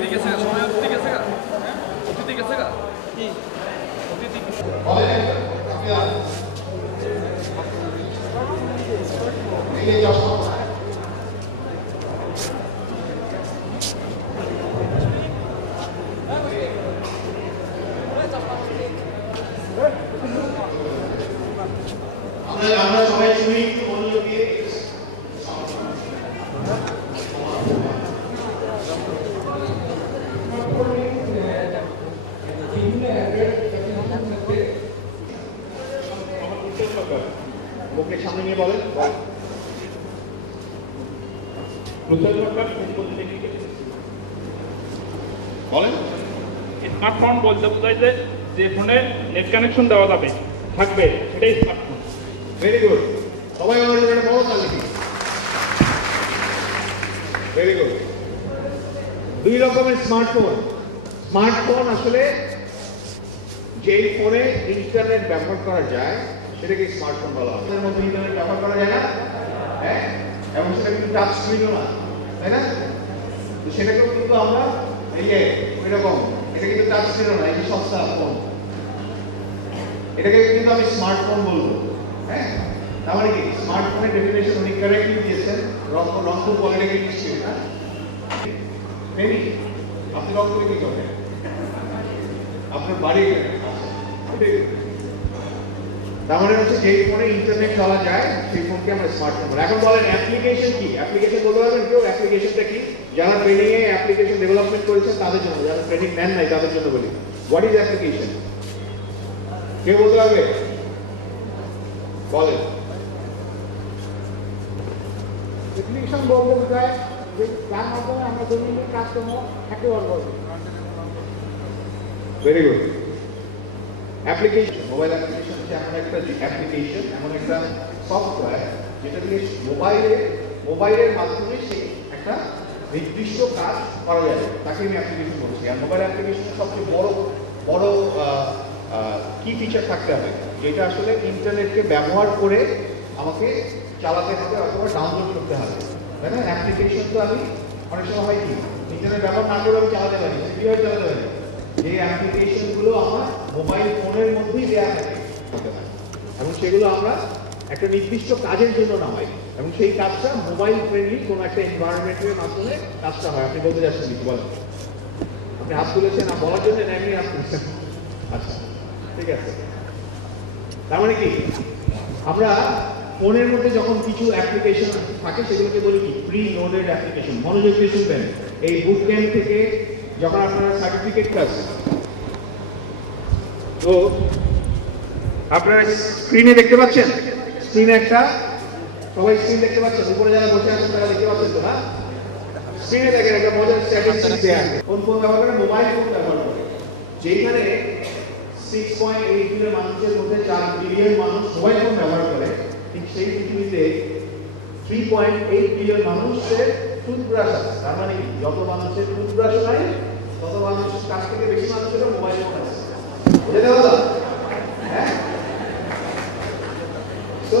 ঠিক আছে সময় ঠিক আছে ঠিক আছে কি আমরা সবাই শুনি একটু মনোযোগ দিয়ে মুখের সামনে নিয়ে বলেন বলেন স্মার্টফোন বলতে বোঝায় যে ফোনে নেট কানেকশন দেওয়া যাবে থাকবে সেটাই স্মার্টফোন। ভেরি গুড সবাই আমাদের এখানে বলো না লিখি ভেরি গুড দুই রকমের স্মার্টফোন আসলে যেই ফোনে ইন্টারনেট ব্যবহার করা যায় সেটাকে স্মার্টফোন বলা হয়। এর মধ্যে ইন্টারনেট ব্যবহার করা যায় না হ্যাঁ এবং সেটা কিন্তু টাচ স্ক্রিনও না তাই না তো সেটাকেও কিন্তু আমরা এই যে এরকম এটা কিন্তু টাচ স্ক্রিনও না এই যে সস্তা ফোন এটাকে কিন্তু আমি স্মার্টফোন বলবো হ্যাঁ তার মানে কি স্মার্টফোনের ডেফিনেশন উনি কারেক্টলি দিয়েছেন রংপুর পলিটেকনিক ইনস্টিটিউট না মেবি আপনি রংপুরে কি করেন আপনার বাড়ি তার মানে হচ্ছে যেই ফোনে ইন্টারনেট চালা যায় সেই ফোনকে আমরা স্মার্টফোন বলি। এখন বলেন অ্যাপ্লিকেশন কি অ্যাপ্লিকেশন বলতে পারবেন কেউ অ্যাপ্লিকেশনটা কি যারা ট্রেনিং এ অ্যাপ্লিকেশন ডেভেলপমেন্ট করেছেন তাদের জন্য যারা ট্রেনিং নেন নাই তাদের জন্য বলি হোয়াট ইজ অ্যাপ্লিকেশন কে বলতে পারবে বলেন অ্যাপ্লিকেশন বলতে বোঝায় যে যার মাধ্যমে আমরা দৈনন্দিন কাজকর্ম একেবারে করবো। Very good application mobile application হচ্ছে এমন একটা অ্যাপ্লিকেশন এমন একটা সফটওয়্যার যেটা দিয়ে মোবাইলের মাধ্যমে সেই একটা নির্দিষ্ট কাজ করা যাবে তাকে আমি অ্যাপ্লিকেশন বলছি। আর মোবাইল অ্যাপ্লিকেশনের সবচেয়ে বড় কি ফিচার থাকতে হবে যেটা আসলে ইন্টারনেটকে ব্যবহার করে আমাকে চালাতে হবে অথবা ডাউনলোড করতে হবে তাই না অ্যাপ্লিকেশন তো আমি অনেক সময় হয় কি ইন্টারনেট ব্যবহার না করে আমি চালাতে পারি কীভাবে চালাতে পারি যে অ্যাপ্লিকেশনগুলো আমার মোবাইল ফোনের মধ্যেই দেওয়া থাকে এবং সেগুলো আমরা একটা নির্দিষ্ট কাজের জন্য না হয় এবং সেই কাজটা মোবাইল ফ্রেন্ডলি কোনো একটা এনভায়রনমেন্টের মাধ্যমে কাজটা হয়। আপনি বলতে যাচ্ছেন কিছু বলেন আপনি হাত তুলেছেন না বলার জন্য না এমনি হাত তুলেছেন আচ্ছা ঠিক আছে তার মানে কি আমরা ফোনের মধ্যে যখন কিছু অ্যাপ্লিকেশন থাকে সেগুলোকে বলি কি প্রি লোডেড অ্যাপ্লিকেশন। মনোযোগ দিয়ে শুনবেন এই বুট ক্যাম্প থেকে যখন আপনারা সার্টিফিকেট কাজ তো আপনারা স্ক্রিনে দেখতে পাচ্ছেন স্ক্রিনে একটা সবাই স্ক্রিন দেখতে পাচ্ছেন উপরে যারা বসে আছেন তারা দেখতে পাচ্ছেন তো না স্ক্রিনে দেখেন একটা মজার স্ট্যাটিস্টিক্স দেয়া আছে কোন ফোন ব্যবহার করে মোবাইল ফোন ব্যবহার করে যেখানে 6.8 বিলিয়ন মানুষের মধ্যে 4 বিলিয়ন মানুষ মোবাইল ফোন ব্যবহার করে ঠিক সেই পৃথিবীতে 3.8 বিলিয়ন মানুষের টুথব্রাশ আছে। তার মানে যত মানুষের টুথব্রাশ নাই তত মানুষের কাছ থেকে বেশি মানুষের মোবাইল ফোন আছে বুঝতে পারলাম হ্যাঁ তো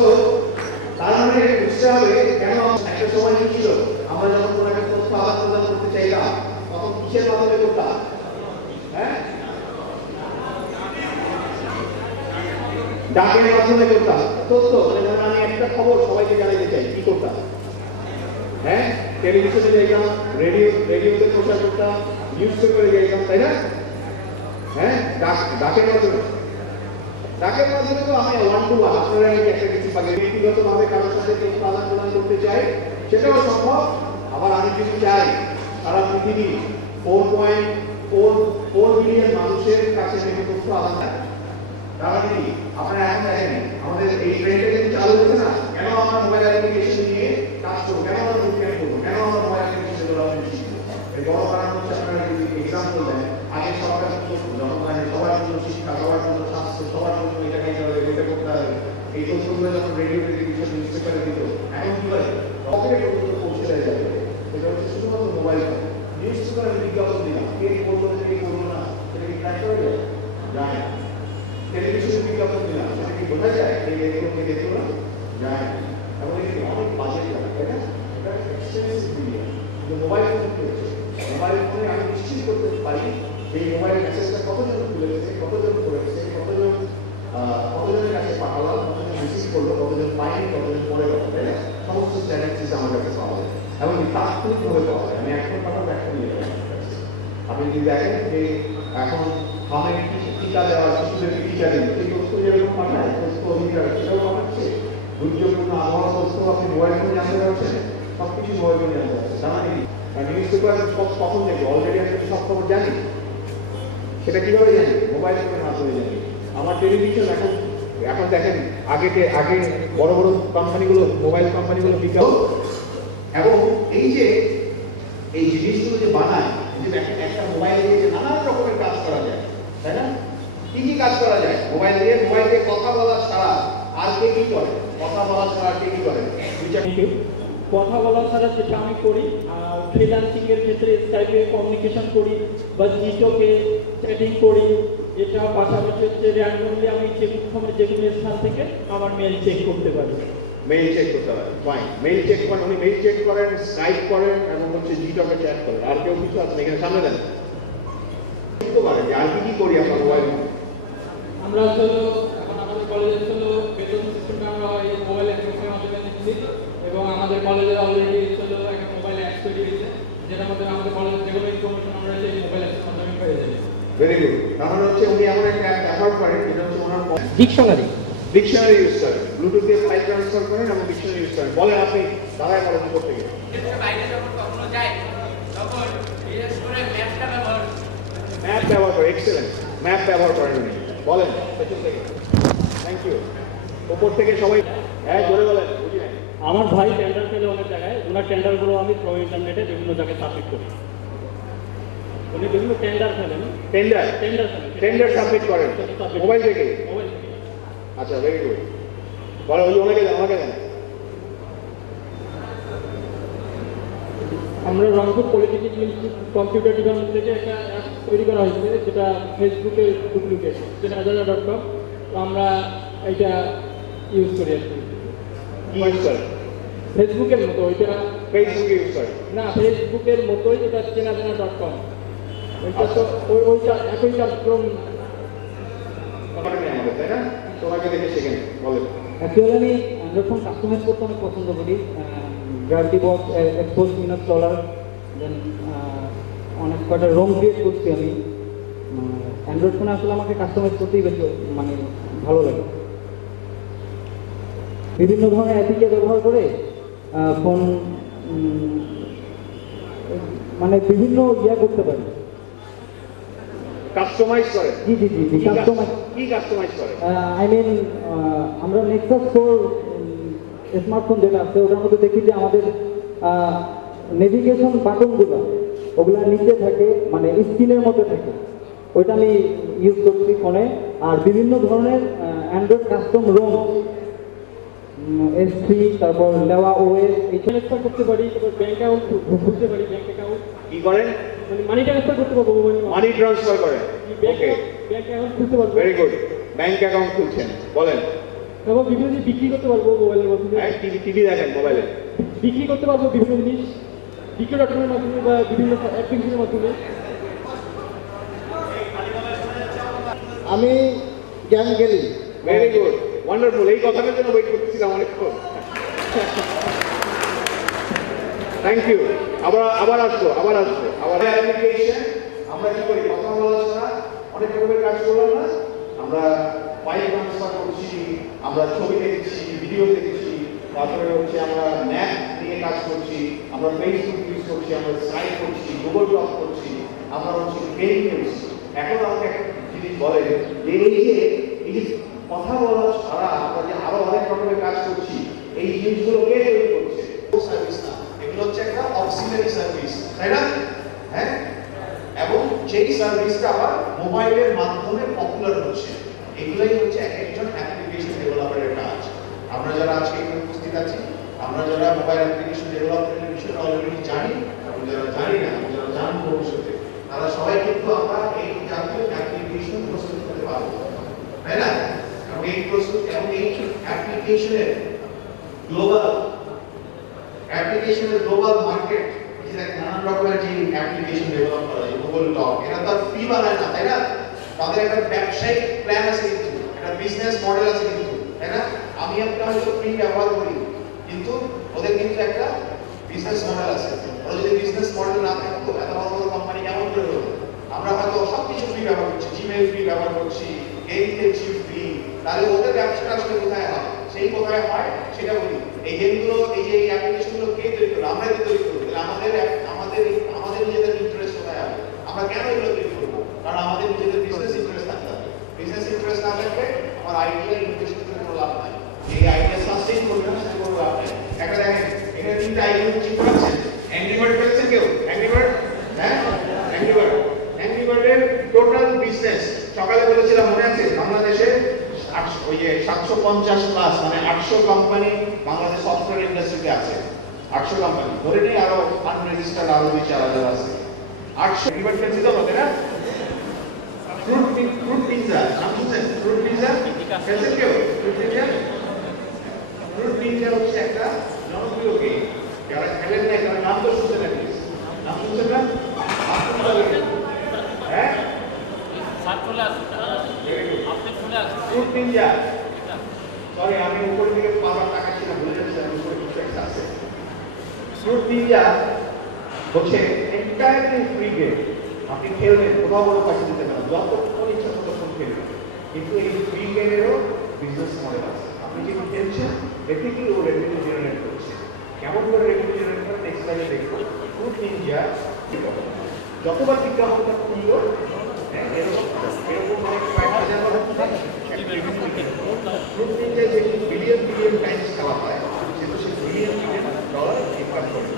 তার মানে বুঝতে হবে কেন একটা সময় কি ছিল আমরা যখন কোনো একটা তথ্য আদান প্রদান করতে চাইলাম তখন কিসের মাধ্যমে করতাম হ্যাঁ ডাকের মাধ্যমে করতাম তথ্য মানে ধরুন আমি একটা খবর সবাইকে জানাতে চাই কি করতাম হ্যাঁ টেলিভিশনে যাইতাম রেডিওতে প্রচার করতাম নিউজ পেপারে যাইতাম তাই না হ্যাঁ ডাকের মাধ্যমে তো আমি ওয়ান টু ওয়ান আপনারা একটা কিছু পাবে ব্যক্তিগতভাবে কারোর সাথে তথ্য আদান প্রদান করতে চাই সেটাও সম্ভব। আবার আমি যদি চাই সারা পৃথিবী 4.4 বিলিয়ন মানুষের কাছে থেকে তথ্য আদান তাহলে কি আপনারা এখন দেখেন আমাদের এই ট্রেনটা কিন্তু চালু হচ্ছে না কেন আমরা মোবাইল অ্যাপ্লিকেশন নিয়ে কাজ করবো কেন আমরা বুটক্যাম্প করবো কেন আমরা মোবাইল অ্যাপ্লিকেশন ডেভেলপমেন্ট শিখবো এর বড় কারণ হচ্ছে আপনারা যদি এক্সাম্পল দেন আগে সরকার যখন সবার জন্য শিক্ষা সবার জন্য স্বাস্থ্য সবার জন্য এটা খাইতে হবে এটা করতে হবে এই তথ্যগুলো যখন রেডিও টেলিভিশন নিউজ পেপারে দিত এখন কি হয় পকেটে পর্যন্ত পৌঁছে দেওয়া যাবে এটা হচ্ছে শুধুমাত্র মোবাইল ফোন নিউজ পেপারে বিজ্ঞাপন দিলাম কে করলো কে করলো না সেটা কি ট্র্যাক করা যায় যায় না টেলিভিশন বিজ্ঞাপন দিলাম সেটা কি বোঝা যায় কে দেখলো কে দেখলো না যায় এবং এটি অনেক বাজেট লাগে তাই না এটা এক্সপেন্সিভ মিডিয়া কিন্তু মোবাইল ফোন কি হচ্ছে মোবাইল ফোনে আমি পারি যে মোবাইল মেসেজটা কতজন তুলেছে, কতজন করেছে, কতজনের কাছে পাঠালাম, কতজন রিসিভ করলো, কতজন পাইনি, কতজন পরে গেল, তাই না? সমস্ত স্ট্যাটিস্টিক্স আমার কাছে পাওয়া যায় এবং তাৎক্ষণিকভাবে পাওয়া যায়। আমি এখন পাঠাবো, এখন নিয়ে যাবো। আপনি যদি দেখেন যে এখন আমি টিকা দেওয়া শিশুদেরকে টিকা দিন, সেই তথ্য যেরকম পাঠায়, তথ্য অধিকার সেটাও পাঠাচ্ছে। দুর্যোগপূর্ণ আবহাওয়া তথ্য আপনি মোবাইল ফোনে জানতে পারছেন, সব কিছু মোবাইল ফোনে জানতে পারছেন। জানানি নিউজ পেপার কখন দেখবো, অলরেডি আমি সব খবর জানি। সেটা কিভাবে জানি? মোবাইল ফোনের মাধ্যমে জানি। আমার টেলিভিশন এখন দেখেন, আগে বড় বড় কোম্পানিগুলো, মোবাইল কোম্পানিগুলো বিজ্ঞাপন এবং এই জিনিসগুলো যে বানায়, যে একটা মোবাইল দিয়ে যে নানান রকমের কাজ করা যায়, তাই না? কি কি কাজ করা যায় মোবাইল দিয়ে? কথা বলা ছাড়া আর কে কি করে? কথা বলা ছাড়া কে কি করে? কথা বলা ছাড়া যেটা আমি করি, ফ্রিল্যান্সিং এর ক্ষেত্রে স্কাইপে কমিউনিকেশন করি বা জিটোকে চ্যাটিং করি। এটা পাশাপাশি হচ্ছে র্যান্ডমলি আমি যে কোনো সময় যে কোনো স্থান থেকে আমার মেল চেক করতে পারি। মেইল চেক করতে পারেন, ফাইন। মেইল চেক করেন, উনি মেইল চেক করেন, স্কাইপ করেন এবং হচ্ছে জিটকে চ্যাট করেন। আর কেউ কিছু আছেন এখানে? সামনে দেন বুঝতে পারেন যে আর কি করি আমরা মোবাইল। আমরা আসলে এখন আমাদের কলেজে আসলে বেতন সিস্টেমটা আমরা এই মোবাইল অ্যাপ্লিকেশনের মাধ্যমে নিচ্ছি এবং আমাদের কলেজে অলরেডি আসলে একটা মোবাইল অ্যাপ তৈরি হয়েছে, যেটার মধ্যে আমাদের কলেজের যেগুলো ইনফরমেশন আমরা এই মোবাইল অ্যাপের মাধ্যমে পেয়ে যাই। Very good. তাহলে হচ্ছে উনি এমন একটা অ্যাপ ব্যবহার করেন যেটা হচ্ছে ওনার ডিকশনারি ইউজ করেন, ব্লুটুথ দিয়ে ফাইল ট্রান্সফার করেন এবং ডিকশনারি ইউজ করেন। বলেন আপনি দাঁড়ায় পড়েন উপর থেকে। বাইরে যখন কখনো যায় তখন বিশেষ করে ম্যাপটা ব্যবহার ম্যাপ ব্যবহার করে, এক্সেলেন্ট। ম্যাপ ব্যবহার করেন উনি। বলেন পেছন থেকে। Thank you. উপর থেকে সবাই জোরে বলেন, বুঝি নাই। আমার ভাই টেন্ডার ফেলে অনেক জায়গায়, ওনার টেন্ডারগুলো আমি থ্রু ইন্টারনেটে বিভিন্ন জায়গায় সাবমিট করি। উনি বিভিন্ন টেন্ডার ফেলেন, টেন্ডার সাবমিট করেন মোবাইল থেকে। মোবাইল থেকে। আচ্ছা, ভেরি গুড। বলো ওই ওনাকে দেন। আমরা Rangpur polytechnic institute computer department থেকে একটা অ্যাপ তৈরি করা হয়েছে, যেটা ফেসবুকের ডুপ্লিকেট, যেটা azara.com। তো আমরা এটা ইউজ করি আর কি। কি ইউজ করেন? ফেসবুকের মতো ওইটা ফেসবুকে ইউজ করেন? না, ফেসবুকের মতোই এটা চেনাজানা.com। ওইটা তো ওইটা একই কার্যক্রম। আমাদের, তাই না? তোমাকে দেখে শেখেন, বলেন। অ্যাকচুয়ালি আমি অ্যান্ড্রয়েড ফোন কাস্টমাইজ করতে অনেক পছন্দ করি। গ্র্যাভিটি বক্স, এক্সপোজ ইনস্টলার, দেন অনেক কয়টা রোম ক্রিয়েট করছি আমি। অ্যান্ড্রয়েড ফোনে আসলে আমাকে কাস্টমাইজ করতেই বেশি ভালো লাগে। বিভিন্ন ধরনের অ্যাপিকে ব্যবহার করে ফোন বিভিন্ন করতে পারি। কাস্টমাইজ করেন? জি কাস্টমাইজ। কি কাস্টমাইজ করেন? আমরা নেক্সাস 4 স্মার্টফোন যেটা আছে ওটার মধ্যে দেখি যে আমাদের নেভিগেশন বাটনগুলো ওগুলা নিচে থাকে, স্ক্রিনের মধ্যে থাকে। ওইটা আমি ইউজ করছি ফোনে। আর বিভিন্ন ধরনের অ্যান্ড্রয়েড কাস্টম রোম, S3, তারপর লেওয়া ওএস, এই ট্রান্সফার করতে পারি। তারপর ব্যাংক অ্যাকাউন্ট খুলতে পারি। ব্যাংক অ্যাকাউন্ট কি করেন? মানি ট্রান্সফার করতে পারবো। মানি ট্রান্সফার করেন? ওকে, ব্যাংক অ্যাকাউন্ট খুলতে পারবো। Very good. ব্যাংক অ্যাকাউন্ট খুলছেন, বলেন। তারপর বিভিন্ন জিনিস বিক্রি করতে পারবো মোবাইলের মাধ্যমে। টিভি দেখেন মোবাইলে? বিক্রি করতে পারবো বিভিন্ন জিনিস বিক্রি.কমের মাধ্যমে বা বিভিন্ন অ্যাপ্লিকেশনের মাধ্যমে। আমি জ্ঞান গেলি। Very good, wonderful. এই কথাটার জন্য ওয়েট করতেছিলাম অনেকক্ষণ। Thank you. আবার আসবো। অ্যাপ্লিকেশন আমরা কি করি? কথা বলা ছাড়া অনেক রকমের কাজ করলাম না? আমরা ফাইল ট্রান্সফার করছি, আমরা ছবি দেখছি, ভিডিও দেখছি, তারপরে হচ্ছে আমরা ম্যাপ নিয়ে কাজ করছি, আমরা ফেসবুক ইউজ করছি, আমরা স্কাইপ করছি, গুগল ডক করছি, আমরা হচ্ছে গেম খেলছি। এখন আমাকে একটা জিনিস বলেন যে এই যে কথা বলা ছাড়া আমরা যে আরো অনেক রকমের কাজ করছি, এই জিনিসগুলো কে তৈরি করছে? সার্ভিস না, এগুলো হচ্ছে একটা অক্সিলারি সার্ভিস, তাই না? হ্যাঁ, এবং যেই সার্ভিসটা আবার মোবাইলের মাধ্যমে পপুলার হচ্ছে, এগুলাই হচ্ছে এক একজন অ্যাপ্লিকেশন ডেভেলপারের কাজ। আমরা যারা আজকে এখানে উপস্থিত আছি, আমরা যারা মোবাইল অ্যাপ্লিকেশন ডেভেলপমেন্টের বিষয়ে অলরেডি জানি, এবং যারা জানি না, যারা জানবো ভবিষ্যতে, তারা সবাই কিন্তু আমরা এই জাতীয় অ্যাপ্লিকেশন প্রস্তুত করতে পারবো, তাই না? এবং এই অ্যাপ্লিকেশনের গ্লোবাল মার্কেট, যেটা নানান রকমের যে অ্যাপ্লিকেশন ডেভেলপ করা যায় গুগল ডক, এরা তো ফ্রি বানায় না, তাই না? তাদের একটা ব্যবসায়িক প্ল্যান আছে, কিন্তু একটা বিজনেস মডেল আছে, কিন্তু তাই না? আমি একটা হয়তো ফ্রি ব্যবহার করি, কিন্তু ওদের কিন্তু একটা বিজনেস মডেল আছে। ওরা যদি বিজনেস মডেল না থাকতো এত বড় বড় কোম্পানি কেমন করে হতো? আমরা হয়তো সবকিছু ফ্রি ব্যবহার করছি, জিমেইল ফ্রি ব্যবহার করছি, গেম খেলছি ফ্রি, তাহলে ওদের ব্যবসাটা আসলে কোথায় হয়? সেই কোথায় হয় সেটা বলি। এই গেমগুলো, এই যে অ্যাপ্লিকেশনগুলো কে তৈরি করলো? আমরাই তো তৈরি করবো। তাহলে আমাদের নিজেদের ইন্টারেস্ট কোথায় হবে? আমরা কেন এগুলো তৈরি করবো? কারণ আমাদের নিজেদের বিজনেস ইন্টারেস্ট থাকতে হবে। বিজনেস ইন্টারেস্ট না থাকলে আমার আইডিয়া ইনভেস্ট করে কোনো লাভ নাই। এই আইডিয়া সাস্টেইন করবে না, সেটা কোনো লাভ নাই। একটা দেখেন, এখানে তিনটা আইডিয়া ঠিক করেছেন। অ্যাংরি বার্ড পেয়েছেন কেউ? অ্যাংরি বার্ড, হ্যাঁ, অ্যাংরি বার্ড। অ্যাংরি বার্ডের টোটাল বিজনেস সকালে বলেছিলাম, মনে আছে? বাংলাদেশে 750 প্লাস, মানে 800 কোম্পানি বাংলাদেশ সফটওয়্যার ইন্ডাস্ট্রিতে আছে। 800 কোম্পানি ধরে নিই, আরো আনরেজিস্টার্ড আরো 2-4 আছে। 800 রিভার্ট ফেন্সি তো হবে না? ফ্রুট পিজ্জা নাম শুনছেন? ফ্রুট পিজ্জা খেয়েছেন কেউ? ফ্রুট পিজ্জা হচ্ছে একটা জনপ্রিয় গেম। যারা খেলেন না তারা নাম তো শুনছেন না, নাম শুনছেন না? হ্যাঁ, ফ্রুট পিজ্জা, সরি আমি উপর দিকে পাওয়ার টাকা ছিল ভুলে যাচ্ছি, উপরে কিছু একটা আছে। ফ্রুট পিজ্জা হচ্ছে এন্টায়ারলি ফ্রি গেম। আপনি খেলবেন, কোথাও কোনো পয়সা দিতে পারেন, যতক্ষণ ইচ্ছা ততক্ষণ খেলবেন। কিন্তু এই ফ্রি গেমেরও বিজনেস মডেল আছে। আপনি যেটা খেলছেন এতে কি ও রেভিনিউ জেনারেট করছে। কেমন করে রেভিনিউ জেনারেট করে নেক্সট টাইমে দেখবো। ফ্রুট নিনজা যতবার বিজ্ঞাপনটা খুললো, এরকম অনেক কয়েক হাজার ফ্রুট নিনজা যে বিলিয়ন টাইমস খেলা হয়, সেটা সে বিলিয়ন ডলার ইনকাম করে।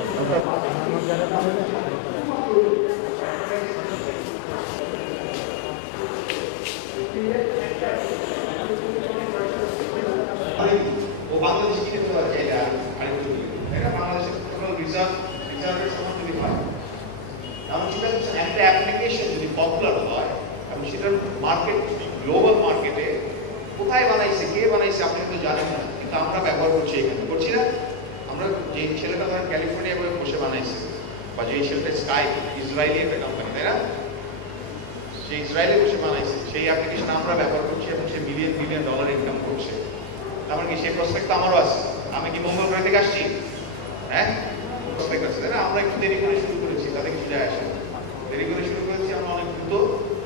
ও বাংলাদেশ কিনে ফেলা যায়, এটা আরেকটু এটা বাংলাদেশের টোটাল রিজার্ভের সমান যদি হয়, এমন সেটা একটা অ্যাপ্লিকেশন যদি পপুলার হয় এবং সেটার মার্কেট গ্লোবাল মার্কেটে কোথায় বানাইছে, কে বানাইছে আপনি তো জানেন না, কিন্তু আমরা ব্যবহার করছি, এখানে করছি না? আমরা যে ছেলেটা ধরেন ক্যালিফোর্নিয়া বসে বানাইছে, বা যে ছেলেটা স্কাই, ইসরায়েলি একটা কোম্পানি, তাই না? সে ইসরায়েলে বসে বানাইছে, সেই অ্যাপ্লিকেশন আমরা ব্যবহার করছি এবং সে বিলিয়ন ডলার ইনকাম করছে। তারপর কি সেই প্রসপেক্ট আমারও আছে? আমি কি মঙ্গল গ্রহ থেকে আসছি? হ্যাঁ, প্রসপেক্ট আছে, তাই না? আমরা একটু দেরি করে শুরু করেছি, তাতে কিছু যায় আসে। দেরি করে শুরু করেছি, আমরা অনেক দ্রুত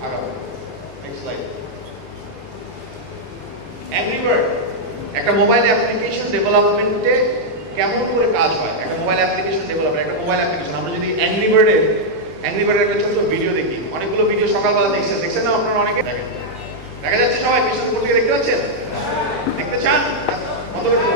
আগাবো। Next slide. অ্যাংরি বার্ড একটা মোবাইল অ্যাপ্লিকেশন ডেভেলপমেন্টে কেমন করে কাজ হয়? একটা মোবাইল অ্যাপ্লিকেশন ডেভেলপমেন্ট, একটা মোবাইল অ্যাপ্লিকেশন, আমরা যদি অ্যাংরি বার্ডের একটা ছোট্ট ভিডিও দেখি, অনেকগুলো ভিডিও সকালবেলা দেখছেন না আপনারা? অনেকে দেখেন, দেখা যাচ্ছে সবাই পিছনের উপর থেকে দেখতে পাচ্ছেন? দেখতে চান? কত বেশি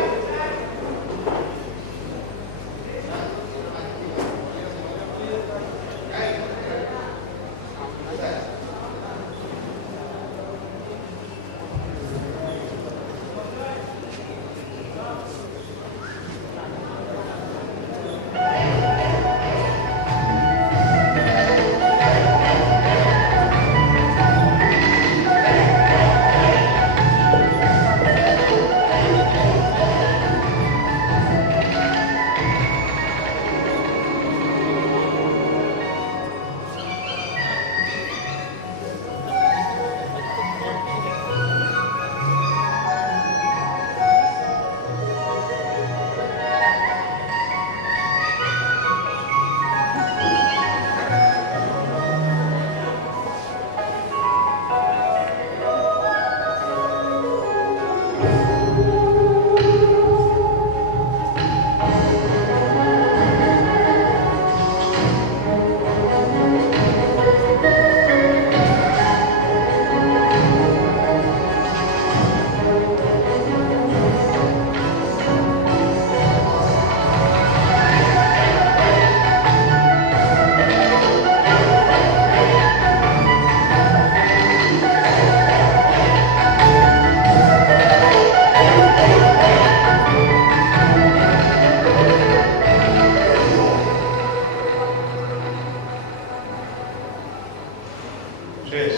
শেষ।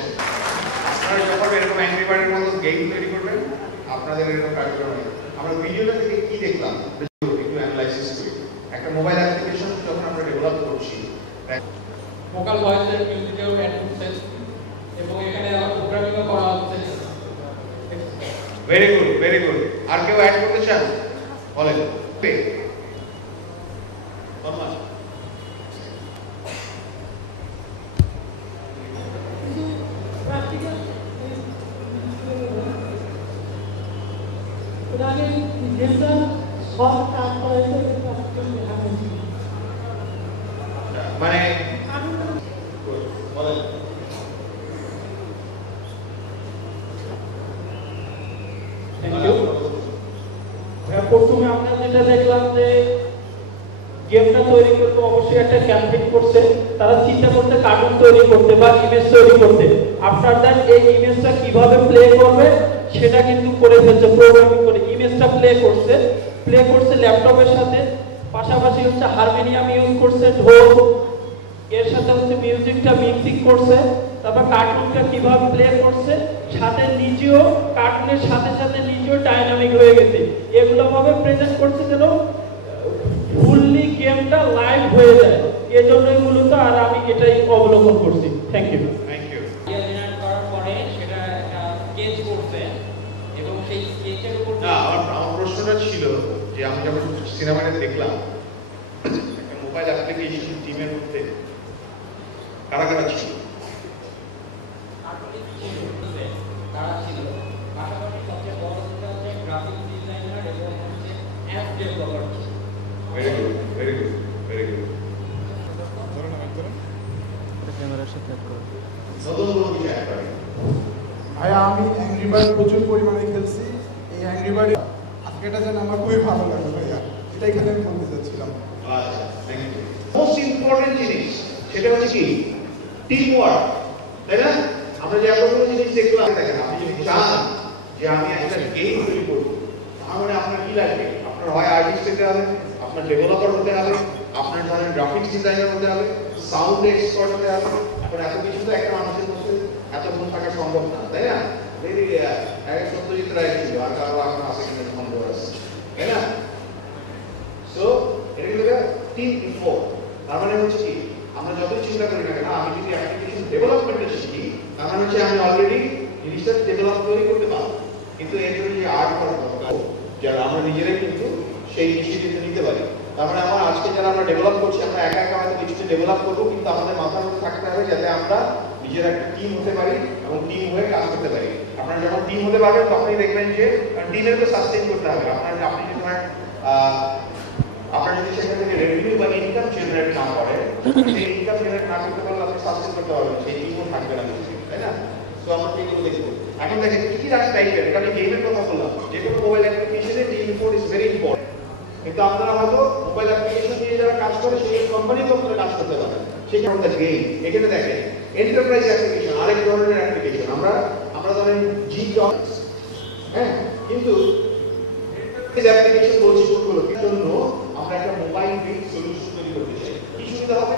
আপনারা যখন এরকম অ্যাংরি বার্ডের মতো গেম তৈরি করবেন, আপনাদের এরকম কার্যক্রম হবে। আমরা ভিডিওটা থেকে কি দেখলাম একটু অ্যানালাইসিস করি। একটা মোবাইল অ্যাপ্লিকেশন যখন আমরা ডেভেলপ করছি, ভোকাল ভয়েসের মিউজিকেও অ্যাড করছে এবং এখানে আবার প্রোগ্রামিংও করা হচ্ছে। Very good, very good. আর কেউ অ্যাড করতে চান বলেন। মানে বলেন। প্রথমে আমরা যেটা দেখলাম যে গেমটা তৈরি করতে অবশ্যই একটা ক্যাম্পেইন করছে, তারা চিন্তা করতে কার্টুন তৈরি করতে বা ইমেজ তৈরি করতে। আফটার দ্যাট এই ইমেজটা কিভাবে প্লে করবে সেটা কিন্তু করে ফেলছে প্রোগ্রামিং করে। ইমেজটা প্লে করছে ল্যাপটপের সাথে, পাশাপাশি হচ্ছে হারমোনিয়াম ইউজ করছে, ঢোল, এর সাথে হচ্ছে মিউজিকটা মিক্সিং করছে, তারপর কার্টুনটা কিভাবে প্লে করছে, সাথে নিজেও কার্টুনের সাথে সাথে নিজেও ডাইনামিক হয়ে গেছে। এগুলো ভাবে প্রেজেন্ট করছে যেন ফুললি গেমটা লাইভ হয়ে যায়। এজন্যই মূলত আর আমি এটাই অবলম্বন করছি। Thank you. Thank you. Generate করার পরে সেটা স্কেচ করছে এবং সেই স্কেচের উপর না, আমার প্রশ্নটা ছিল যে আমি যখন সিনেমাটা দেখলাম একটা মোবাইল অ্যাপ্লিকেশন টিমের মধ্যে কারা কারা ছিল? তারা ছিল, পাশাপাশি সবচেয়ে বড় যেটা হচ্ছে গ্রাফিক ডিজাইনার এবং হচ্ছে app developer. Very good, very good, very good. নতুন কোনো কিছু অ্যাড করেন? ভাইয়া আমি অ্যাংরি বার্ড প্রচুর পরিমাণে খেলছি। এই অ্যাংরি বার্ডে আজকেটা যেন আমার খুবই ভালো লাগে ভাইয়া, এটাই খালি আমি বলতে চাচ্ছিলাম। আচ্ছা, থ্যাংক ইউ। মোস্ট ইম্পর্টেন্ট জিনিস সেটা হচ্ছে কি টিম ওয়ার্ক, তাই না? আমরা যে এতগুলো জিনিস দেখলাম, দেখেন আপনি যদি চান যে আমি একটা গেম তৈরি করবো তাহলে আপনার কি লাগবে? আপনার হয় আর্টিস্ট হতে হবে, আপনার ডেভেলপার হতে হবে, আপনার ধরেন গ্রাফিক্স ডিজাইনার হতে হবে, সাউন্ড এক্সপার্ট হতে হবে। এখন এত কিছু তো একটা মানুষের মধ্যে এত গুণ থাকা সম্ভব না, তাই না? সত্যজিৎ রায় ছিল, আর কারো এখন আছে কিনা সন্দেহ আছে, তাই না? সো এটা কিন্তু টিম ইনফর্ম। তার মানে হচ্ছে কি আমরা যতই চিন্তা করি না কেন, আমি যদি অ্যাপ্লিকেশন ডেভেলপমেন্টটা শিখি তার মানে হচ্ছে আমি অলরেডি জিনিসটা ডেভেলপ তৈরি করতে পারবো। কিন্তু এর জন্য যে আর্ট করা দরকার, যারা আমরা নিজেরাই কিন্তু সেই ইনিশিয়েটিভটা নিতে পারি। তার মানে আমার আজকে যারা আমরা ডেভেলপ করছি, আমরা একা একা হয়তো কিছুটা ডেভেলপ করবো, কিন্তু আমাদের মাথার মধ্যে থাকতে হবে যাতে আমরা নিজের একটা টিম হতে পারি এবং টিম হয়ে কাজ করতে পারি। আপনারা যখন টিম হতে পারবেন তখনই দেখবেন যে টিমের তো সাস্টেইন করতে হবে। আপনি যদি ধরেন আপনার যদি সেখান থেকে রেভিনিউ বা ইনকাম জেনারেট না করে, সেই ইনকাম জেনারেট না করতে পারলে আপনি সাস্টেইন করতে পারবেন, সেই টিমও থাকবে না, তাই না? তো আমরা এগুলো দেখবো। এখন দেখেন কি কি রাস্তা টাইপের, এটা আমি গেমের কথা বললাম, যে কোনো মোবাইল অ্যাপ্লিকেশনে টিম ইনফোর্ট ইজ ভেরি ইম্পর্টেন্ট। কিন্তু আপনারা হয়তো মোবাইল অ্যাপ্লিকেশন নিয়ে যারা কাজ করে সেই কোম্পানিতে আপনারা কাজ করতে পারেন, সেই কারণে গেম। এখানে দেখেন এন্টারপ্রাইজ অ্যাপ্লিকেশন আরেক ধরনের অ্যাপ্লিকেশন। আমরা ধরেন জি ডক্স, হ্যাঁ, কিন্তু অ্যাপ্লিকেশন বলছি কোনগুলোর জন্য আমরা একটা মোবাইল বেসড সলিউশন তৈরি করতে চাই। কি সুবিধা হবে?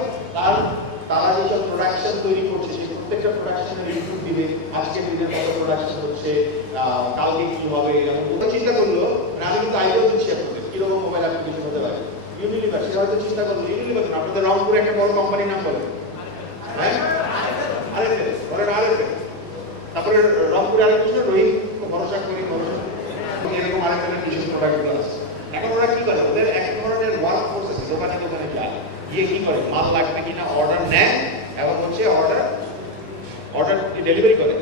তারা যেসব প্রোডাকশন তৈরি করছে সেই প্রত্যেকটা প্রোডাকশনের রিপোর্ট দিবে, আজকের দিনে কত প্রোডাকশন হচ্ছে, কালকে কি হবে, এরকম ওটা চিন্তা করলো। আমি কিন্তু আইডিয়া দিচ্ছি আপনাদের কিরকম মোবাইল অ্যাপ্লিকেশন হতে পারে। ইউনিলিভার সে হয়তো চিন্তা করলো, ইউনিলিভার আপনাদের রংপুরে একটা বড় কোম্পানির নাম বলেন, হ্যাঁ, আরেকটা তারপরে রংপুরে আরেকটা রোহিত ভরসা করি, এরকম আরেকটা কিছু প্রোডাক্টগুলো আছে। এখন ওরা কি করে? ওদের এক ধরনের ওয়ার্ক ফোর্স আছে, দোকানে দোকানে যায়, গিয়ে কি করে মাল লাগবে কিনা অর্ডার নেয় এবং হচ্ছে অর্ডার ডেলিভারি করে।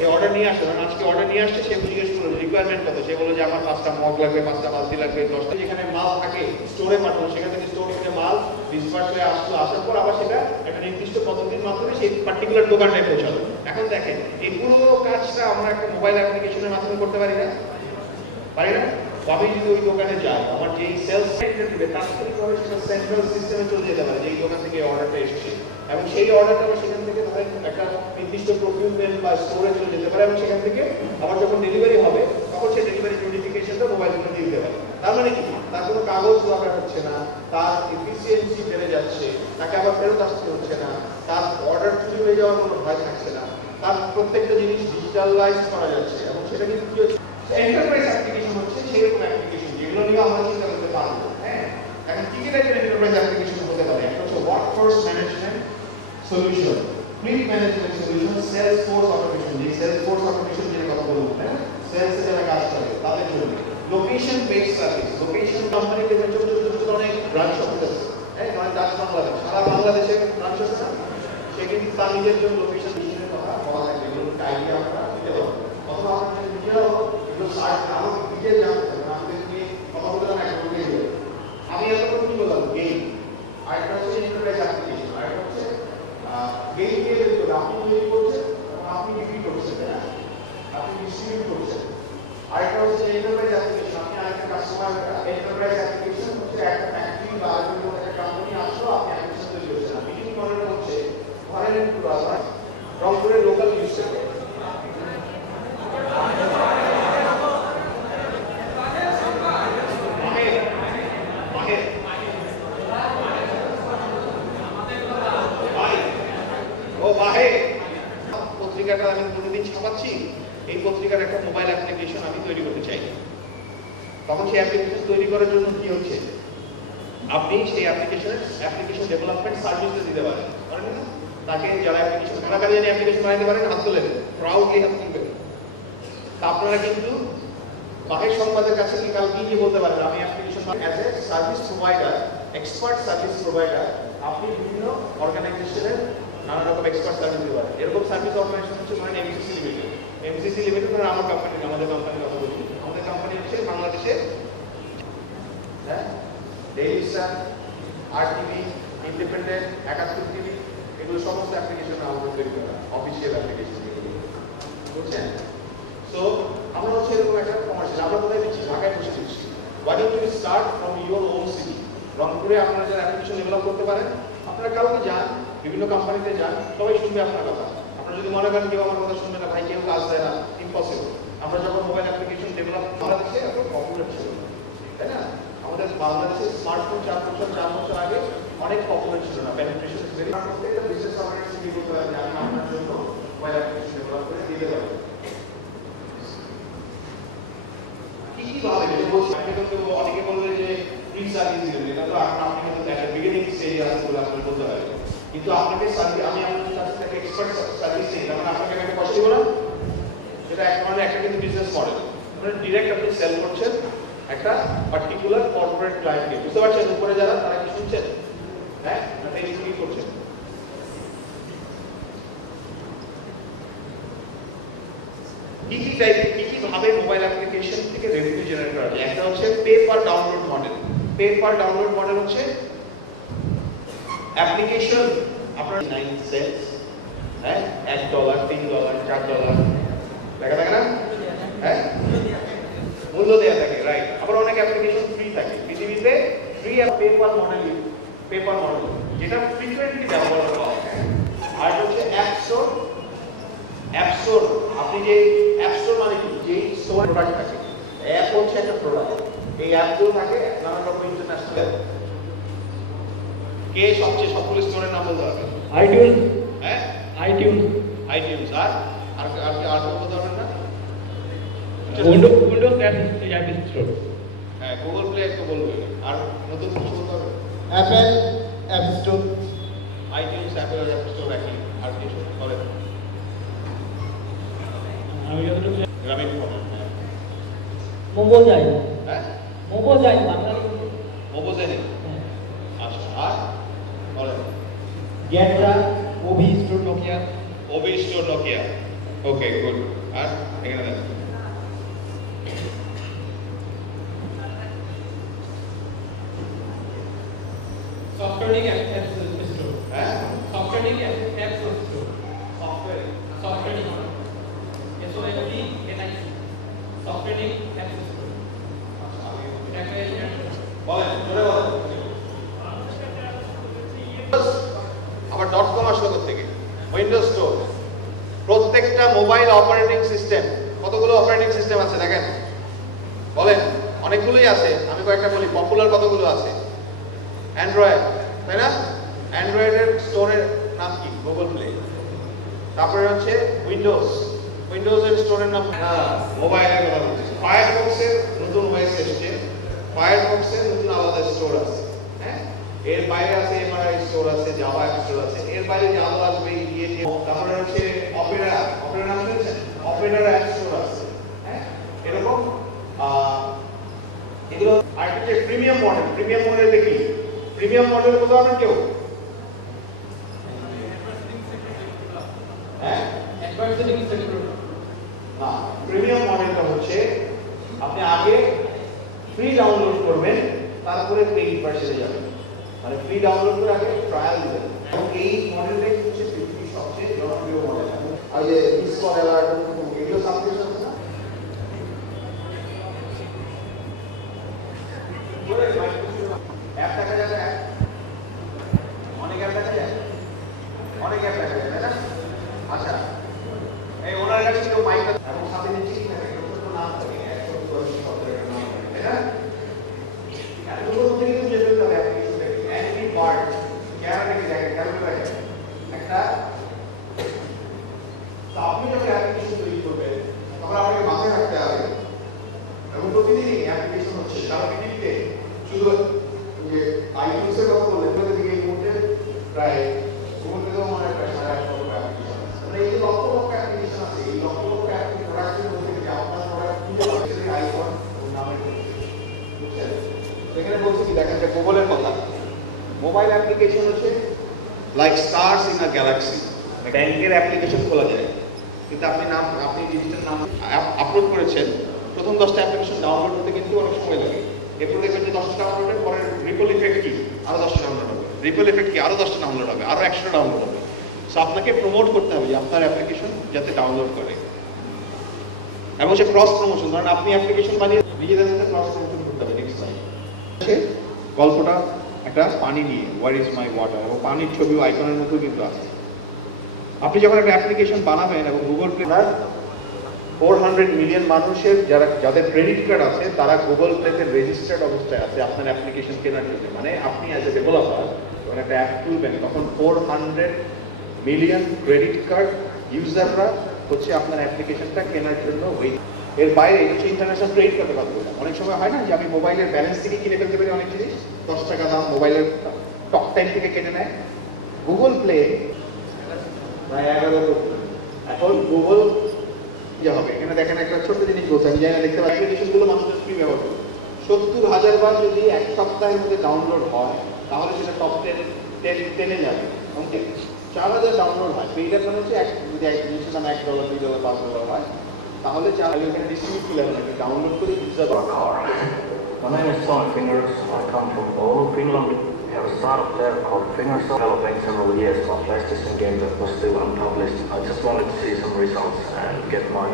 এই অর্ডার নিয়ে আসে, কারণ আজকে অর্ডার নিয়ে আসছে, সে জিজ্ঞেস করলো রিকোয়ারমেন্ট কত, সে বলে যে আমার 5টা মগ লাগবে, 5টা বালতি লাগবে, 10টা। যেখানে মাল থাকে স্টোরে পাঠানো, সেখান থেকে স্টোর থেকে মাল ডিসপার্স হয়ে আসলো, আসার পর আবার সেটা একটা নির্দিষ্ট পদ্ধতির মাধ্যমে সেই পার্টিকুলার দোকানটায় পৌঁছালো। এখন দেখেন এই পুরো কাজটা আমরা একটা মোবাইল অ্যাপ্লিকেশনের মাধ্যমে করতে পারি না? পারি না? আমি যদি ওই দোকানে যাই, আমার যেই সেলস সেন্টার দিবে তাৎক্ষণিকভাবে সেটা সেন্ট্রাল সিস্টেমে চলে যেতে পারে, যেই দোকান থেকে অর্ডারটা এসেছে, এবং সেই অর্ডারটা আবার সেখান থেকে ধরেন একটা নির্দিষ্ট প্রকিউরমেন্ট বা স্টোরে চলে যেতে পারে, এবং সেখান থেকে আবার যখন ডেলিভারি হবে তখন সেই ডেলিভারি নোটিফিকেশনটা মোবাইল ফোনে দিয়ে দিতে পারে। তার মানে কি? তার কোনো কাগজ দরকার হচ্ছে না, তার এফিসিয়েন্সি বেড়ে যাচ্ছে, তাকে আবার ফেরত আসতে হচ্ছে না, তার অর্ডার চুরি হয়ে যাওয়ার কোনো ভয় থাকছে না, তার প্রত্যেকটা জিনিস ডিজিটালাইজ করা যাচ্ছে। এবং সেটা কিন্তু কি হচ্ছে, এন্টারপ্রাইজ অ্যাপ্লিকেশন হচ্ছে সেরকম অ্যাপ্লিকেশন যেগুলো নিয়ে আমরা চিন্তা করতে পারবো। হ্যাঁ, এখন কি কি টাইপের এন্টারপ্রাইজ অ্যাপ্লিকেশন হতে পারে? একটা হচ্ছে workforce management solution, fleet management solution, sales force automation, যে সেলস ফোর্স অটোমেশন নিয়ে কথা বলবো, হ্যাঁ, সেলস এ যারা কাজ করে তাদের জন্য লোকেশন বেসড সার্ভিস, লোকেশন কোম্পানিতে ছোট ছোট অনেক ব্রাঞ্চ অফিস আছে, হ্যাঁ, মানে ডাচ বাংলাদেশ, সারা বাংলাদেশে ব্রাঞ্চ আছে না, সে কিন্তু তার নিজের জন্য লোকেশন ডিসিশনের কথা বলা থাকে, এগুলো আইডিয়া আমরা দিতে পারবো, অথবা আপনার নিজেরাও এগুলো সার্চ আরো ডিটেল জানতে হবে, আমাদের নিয়ে কথা বলতে না একটা বলে দিবে। আমি এতক্ষণ কি বললাম, গেম, আরেকটা হচ্ছে এন্টারপ্রাইজ অ্যাপ্লিকেশন, আরেকটা হচ্ছে গেম দিয়ে বের করে আপনি তৈরি করছেন, আপনি বিক্রি করছেন, হ্যাঁ, আপনি ডিস্ট্রিবিউট করছেন। আরেকটা হচ্ছে এন্টারপ্রাইজ অ্যাপ্লিকেশন, আপনি আরেকটা কাস্টমার, এন্টারপ্রাইজ অ্যাপ্লিকেশন হচ্ছে একটা ফ্যাক্টরি বা কোনো একটা কোম্পানি আসলো, আপনি অ্যাপ্লিকেশন তৈরি করছেন। বিক্রি মডেল হচ্ছে ধরেন রংপুরের লোকাল নিউজ পেপার, পত্রিকাটা আমি প্রতিদিন ছাপাচ্ছি, এই পত্রিকার একটা মোবাইল অ্যাপ্লিকেশন আমি তৈরি করতে চাই। তখন সেই অ্যাপ্লিকেশন তৈরি করার জন্য কি হচ্ছে, আপনি সেই অ্যাপ্লিকেশন ডেভেলপমেন্ট সার্ভিসটা দিতে পারেন, না? তাকে যারা অ্যাপ্লিকেশন কারাগারে জানি অ্যাপ্লিকেশন বানাতে পারেন, হাত তুলে দেন, প্রাউডলি হাত তুলবেন। তা আপনারা কিন্তু বাহির সংবাদের কাছে কি কাল কি বলতে পারেন, আমি application as a service provider, expert service provider, আপনি বিভিন্ন অর্গানাইজেশনের নানা রকম এক্সপার্ট সার্ভিস দিতে পারেন। এরকম সার্ভিস অর্গানাইজেশন হচ্ছে ধরেন এমসিসি লিমিটেড। এমসিসি লিমিটেড মানে আমার কোম্পানি, আমাদের কোম্পানির কথা বলছি। আমাদের কোম্পানি হচ্ছে বাংলাদেশে, হ্যাঁ, daily star, RTV, independent, 71 TV, এগুলো সমস্ত অ্যাপ্লিকেশন আমাদের তৈরি করা, অফিসিয়াল অ্যাপ্লিকেশন এগুলো, বুঝছেন? সো আমরা হচ্ছে এরকম একটা কমার্শিয়াল, আমরা কোথায় দিচ্ছি, ঢাকায় বসে দিচ্ছি। Why don't you start from your own city? রংপুরে আপনারা যারা অ্যাপ্লিকেশন ডেভেলপ করতে পারেন, আপনারা কাউকে যান, বিভিন্ন কোম্পানিতে যান, সবাই শুনবে আপনার কথা। আপনারা যদি মনে করেন কেউ আমার কথা শুনবে না, ভাই কেউ কাজ দেয় না, ইম্পসিবল। আমরা যখন মোবাইল অ্যাপ্লিকেশন ডেভেলপ বাংলাদেশে এত পপুলার ছিল, তাই না? আমাদের বাংলাদেশে স্মার্টফোন 4 বছর আগে অনেক পপুলার ছিল না, পেনিট্রেশন ইজ ভেরি করতে এটা বিজনেস অর্গানাইজেশন কি করতে পারে, আমি আপনার জন্য মোবাইল অ্যাপ্লিকেশন ডেভেলপ করে দিতে পারবো। কি কি ভাবে বলছি, আপনি কিন্তু অনেকে বলবে যে ফ্রি সার্ভিস দিবেন, এটা তো আপনি কিন্তু একটা বিগিনিং স্টেজে আছে বলে আপনি বলতে পারেন, কিন্তু আপনাকে সার্ভিস, আমি আপনার কাছ থেকে এক্সপার্ট সার্ভিস চাই, তার মানে আপনাকে একটা কষ্ট দিব না, এটা এক ধরনের একটা কিন্তু বিজনেস মডেল, মানে ডিরেক্ট আপনি সেল করছেন একটা পার্টিকুলার কর্পোরেট ক্লায়েন্টকে, বুঝতে পারছেন? উপরে যারা তারা কি শুনছেন, হ্যাঁ, এটা কি করছেন? কি কি টাইপের, কি কি ভাবে মোবাইল অ্যাপ্লিকেশন থেকে রেভিনিউ জেনারেট করা যায়? একটা হচ্ছে pay per download model. Pay per download model হচ্ছে অ্যাপ্লিকেশন আপনার 9 সেন্টস, হ্যাঁ, $1, $3, $4, দেখা থাকে না, হ্যাঁ, মূল্য দেয়া থাকে, রাইট। আবার অনেক অ্যাপ্লিকেশন ফ্রি থাকে পৃথিবীতে, ফ্রি আর পে পার মডেল, যেটা ফ্রিকোয়েন্টলি ব্যবহার করা হয়। আর হচ্ছে অ্যাপ স্টোর। আপনি যে অ্যাপ স্টোর মানে কি, যে স্টোর প্রোডাক্ট থাকে, অ্যাপ হচ্ছে একটা প্রোডাক্ট, এই অ্যাপগুলো থাকে নানা রকম ইন্টারন্যাশনাল। কে সবচেয়ে সফল স্টোরের নাম বলতে পারবে? আইটিউনস, হ্যাঁ, আইটিউনস। আর বলতে পারবেন না? উইন্ডোজ অ্যাপ স্টোর, হ্যাঁ, গুগল প্লে একটু বলবে। আর নতুন কিছু বলতে হবে? Apple app store, iTunes, Apple app store একই। আর কিছু বলেন? আমি যতটুকু গ্রামীণ ফোন, মোবাইল, হ্যাঁ, মোবাইল বাঙালি, মোবোজেনে। আচ্ছা, আর বলেন? গ্যাটরা, Ovi store, Nokia, Ovi store, Nokia. Okay, good. আর এখানে দেন। সফটওয়্যার অ্যাপ স্টোর, হ্যাঁ, software app store, software SOFTNIC, software app store. বলেন, জোরে বলেন। আবার .com আসলো থেকে, উইন্ডোজ স্টোর। প্রত্যেকটা মোবাইল অপারেটিং সিস্টেম, কতগুলো অপারেটিং সিস্টেম আছে দেখেন, বলেন? অনেকগুলোই আছে, আমি কয়েকটা বলি, পপুলার কতগুলো আছে। অ্যান্ড্রয়েড, তাই না? অ্যান্ড্রয়েডের স্টোরের নাম কি? Google play. তারপরে হচ্ছে উইন্ডোজের স্টোরের নাম, মোবাইলের কথা বলছি। ফায়ারফক্সের নতুন ওএস এসেছে, ফায়ারফক্সের নতুন আলাদা স্টোর আছে, হ্যাঁ। এর বাইরে আছে এমআরআই স্টোর আছে, জাভা অ্যাপ স্টোর আছে, এর বাইরে জাভা আসবে গিয়ে তারপরে হচ্ছে অপেরা নাম শুনেছেন? অপেরা অ্যাপ স্টোর আছে, হ্যাঁ এরকম এগুলো আরেকটা প্রিমিয়াম মডেল কি? প্রিমিয়াম মডেল বলতে পারবেন কেউ? হ্যাঁ না, প্রিমিয়াম মডেলটা হচ্ছে আপনি আগে ফ্রি ডাউনলোড করবেন, তারপরে পেইড ভার্সনে যাবেন। মানে ফ্রি ডাউনলোড করে আগে ট্রায়াল দিবেন। এবং এই মডেলটাই হচ্ছে পৃথিবীর সবচেয়ে জনপ্রিয় মডেল। আর যে ডিসকভার অ্যালার্ট এগুলো সাবস্ক্রিপশন আছে না? অ্যাপ দেখা যাবে, অনেক অ্যাপ দেখা যায়, তাই না? আচ্ছা, এই ওনার কাছে কেউ মাইক এবং সাথে নিচে কি থাকে? নাম থাকে, তাই না? এতগুলো মধ্যে কিন্তু যেতে হবে অ্যাংরি বার্ড ক্যারাটাকে দেখেন, একটা আপনি যখন অ্যাপ্লিকেশন তৈরি করবেন তখন আপনাকে মাথায় রাখতে হবে এবং প্রতিদিনই অ্যাপ্লিকেশন হচ্ছে সারা পৃথিবীতে। শুধু যে আইটিউসের কথা বললেন থেকে এই মুহূর্তে প্রায় মনে হয় প্রায় 8,500 অ্যাপ্লিকেশন আছে। মানে এই যে লক্ষ অ্যাপ্লিকেশন আছে, এই লক্ষ প্রোডাক্টের মধ্যে থেকে আপনার প্রোডাক্ট খুঁজে পাচ্ছেন আইফোন এবং নামের বুঝছেন? সেখানে বলছি কি দেখেন যে গুগলের কথা, মোবাইল অ্যাপ্লিকেশন হচ্ছে like stars in a Galaxy. ব্যাংকের অ্যাপ্লিকেশন খোলা যায়, কিন্তু আপনি ডিজিটাল নাম আপলোড করেছেন, প্রথম 10টা অ্যাপ্লিকেশন ডাউনলোড করতে কিন্তু অনেক সময় লাগে। এরপর দেখবেন যে 10টা ডাউনলোডের পরে রিপল ইফেক্ট কি আরো 10টা ডাউনলোড হবে, রিপল ইফেক্ট কি আরো 10টা ডাউনলোড হবে, আরো 100টা ডাউনলোড হবে। সো আপনাকে প্রমোট করতে হবে যে আপনার অ্যাপ্লিকেশন যাতে ডাউনলোড করে। এবং সে ক্রস প্রমোশন, ধরেন আপনি অ্যাপ্লিকেশন বানিয়ে নিজেদের মধ্যে ক্রস প্রমোশন করতে হবে। নেক্সট টাইম গল্পটা একটা পানি নিয়ে, হোয়ার ইজ মাই ওয়াটার, এবং পানির ছবি আইকনের মধ্যেও কিন্তু আছে। আপনি যখন একটা অ্যাপ্লিকেশন বানাবেন এবং গুগল প্লে 400 মিলিয়ন মানুষের যাদের ক্রেডিট কার্ড আছে তারা গুগল প্লেতে রেজিস্টার্ড অবস্থায় আছে আপনার অ্যাপ্লিকেশন কেনার জন্য। মানে আপনি অ্যাজ এ ডেভেলপার যখন একটা অ্যাপ খুলবেন তখন 400 মিলিয়ন ক্রেডিট কার্ড ইউজাররা হচ্ছে আপনার অ্যাপ্লিকেশনটা কেনার জন্য ওয়েট। এর বাইরে হচ্ছে ইন্টারন্যাশনাল ক্রেডিট কার্ডের কথা বললাম। অনেক সময় হয় না যে আমি মোবাইলের ব্যালেন্স থেকে কিনে ফেলতে পারি অনেক জিনিস, 10 টাকা দাম মোবাইলের টক টাইম থেকে কেটে নেয়। গুগল প্লে প্রায় 11 কোটি। এখন গুগল ইয়ে হবে, এখানে দেখেন একটা ছোট্ট জিনিস বলছে, আমি জানি না দেখতে পাচ্ছি, অ্যাপ্লিকেশনগুলো মানুষের ফ্রি ব্যবহার করে 70,000 বার যদি এক সপ্তাহের মধ্যে ডাউনলোড হয় তাহলে সেটা টপ 10-এ যাবে। এবং 4,000 ডাউনলোড হয়, পেইড মানে হচ্ছে যদি এক জিনিসের দাম $1, $2, $5 হয় তাহলে এখানে ডিস্ট্রিবিউট করলে হবে না, ডাউনলোড করে user car. My name is Tony Fingers. I come from Oulu, Finland. We have a startup there called Fingers, developing several years of PlayStation game that was still unpublished. I just wanted to see some results and get my